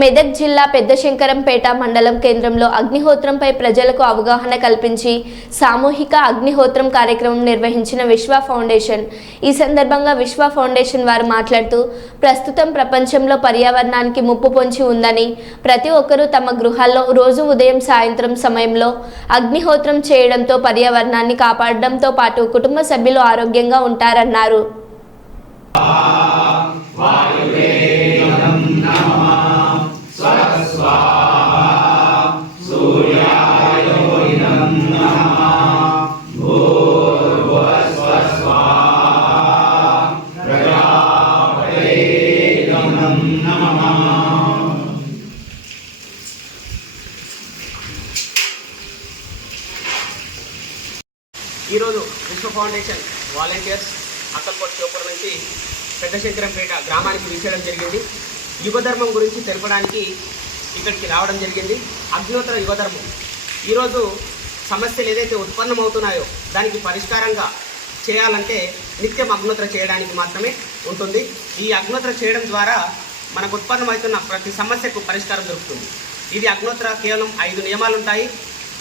మెదక్ జిల్లా పెద్దశంకరంపేట మండలం కేంద్రంలో అగ్నిహోత్రంపై ప్రజలకు అవగాహన కల్పించి సామూహిక అగ్నిహోత్రం కార్యక్రమం నిర్వహించిన విశ్వ ఫౌండేషన్. ఈ సందర్భంగా విశ్వ ఫౌండేషన్ వారు మాట్లాడుతూ ప్రస్తుతం ప్రపంచంలో పర్యావరణానికి ముప్పు పొంచి ఉందని ప్రతి ఒక్కరూ తమ గృహాల్లో రోజు ఉదయం సాయంత్రం సమయంలో అగ్నిహోత్రం చేయడంతో పర్యావరణాన్ని కాపాడడంతో పాటు కుటుంబ సభ్యులు ఆరోగ్యంగా ఉంటారన్నారు. ఈరోజు విశ్వ ఫౌండేషన్ వాలంటీర్స్ అక్కల్కోట్ చోపూర్ నుంచి పెద్దశంకరంపేట గ్రామానికి విచ్చేయడం జరిగింది. యుగధర్మం గురించి తెలపడానికి ఇక్కడికి రావడం జరిగింది. అగ్నిహోత్ర యుగధర్మం ఈరోజు సమస్యలు ఏదైతే ఉత్పన్నమవుతున్నాయో దానికి పరిష్కారంగా చేయాలంటే నిత్యం అగ్నిహోత్ర చేయడానికి మాత్రమే ఉంటుంది. ఈ అగ్నిహోత్ర చేయడం ద్వారా మనకు ఉత్పన్నమవుతున్న ప్రతి సమస్యకు పరిష్కారం దొరుకుతుంది. ఇది అగ్నోత్తర కేవలం ఐదు నియమాలు ఉంటాయి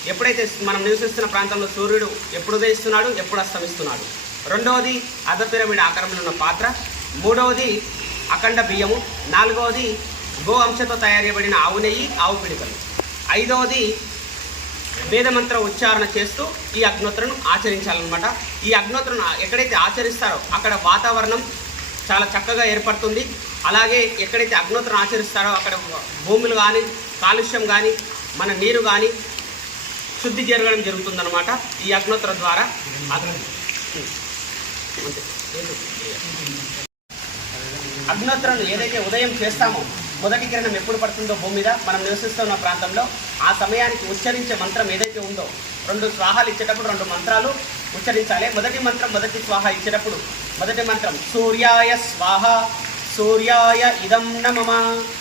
ఎప్పుడైతే మనం నివసిస్తున్న ప్రాంతంలో సూర్యుడు ఎప్పుడు ఉదయిస్తున్నాడు ఎప్పుడు అస్తమిస్తున్నాడు? రెండవది అర్ధ ఆకారంలో ఉన్న పాత్ర. మూడవది అఖండ బియ్యము. నాలుగవది గో అంశతో తయారు చేయబడిన ఆవు నెయ్యి ఆవు పిడికలు. ఐదవది వేదమంత్ర ఉచ్చారణ చేస్తూ ఈ అగ్నోత్రను ఆచరించాలన్నమాట. ఈ అగ్నోత్రను ఎక్కడైతే ఆచరిస్తారో అక్కడ వాతావరణం చాలా చక్కగా ఏర్పడుతుంది. అలాగే ఎక్కడైతే అగ్నోత్రను ఆచరిస్తారో అక్కడ భూములు కానీ కాలుష్యం కానీ మన నీరు కానీ శుద్ధి జరగడం జరుగుతుందన్నమాట. ఈ అగ్నోత్తర ద్వారా. అగ్నోత్తరం ఏదైతే ఉదయం చేస్తామో మొదటి కిరణం ఎప్పుడు పడుతుందో భూమి మీద మనం నివసిస్తున్న ప్రాంతంలో ఆ సమయానికి ఉచ్చరించే మంత్రం ఏదైతే ఉందో రెండు స్వాహాలు ఇచ్చేటప్పుడు రెండు మంత్రాలు ఉచ్చరించాలి. మొదటి మంత్రం మొదటి స్వాహ ఇచ్చేటప్పుడు మొదటి మంత్రం సూర్యాయ స్వాహ సూర్యాయ ఇదం నమమ.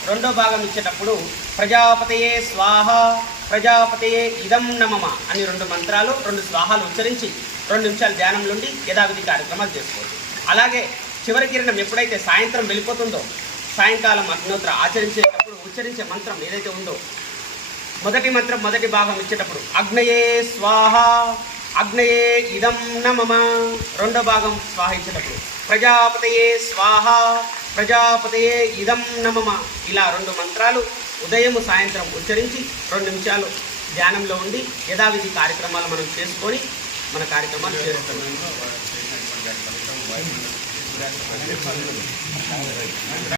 రెండో భాగం ఇచ్చేటప్పుడు ప్రజాపతయే స్వాహ ప్రజాపతయే ఇదం నమమ అని రెండు మంత్రాలు రెండు స్వాహాలు ఉచ్చరించి రెండు నిమిషాలు ధ్యానం నుండి యథావిధి కార్యక్రమాలు చేసుకోవచ్చు. అలాగే చివరి కిరణం ఎప్పుడైతే సాయంత్రం వెళ్ళిపోతుందో సాయంకాలం అగ్నోత్ర ఆచరించేటప్పుడు ఉచ్చరించే మంత్రం ఏదైతే ఉందో మొదటి మంత్రం మొదటి భాగం ఇచ్చేటప్పుడు అగ్నయే స్వాహ. అగ్నయే ఇదం నమమ. రెండో భాగం స్వాహ ఇచ్చేటప్పుడు ప్రజాపతయే స్వాహ. ప్రజాపతయే ఇదం నమమ. ఇలా రెండు మంత్రాలు ఉదయం సాయంత్రం ఉచ్చరించి రెండు నిమిషాలు ధ్యానంలో ఉండి యథావిధి కార్యక్రమాలు మనం చేసుకొని మన కార్యక్రమాలు చేస్తున్నాం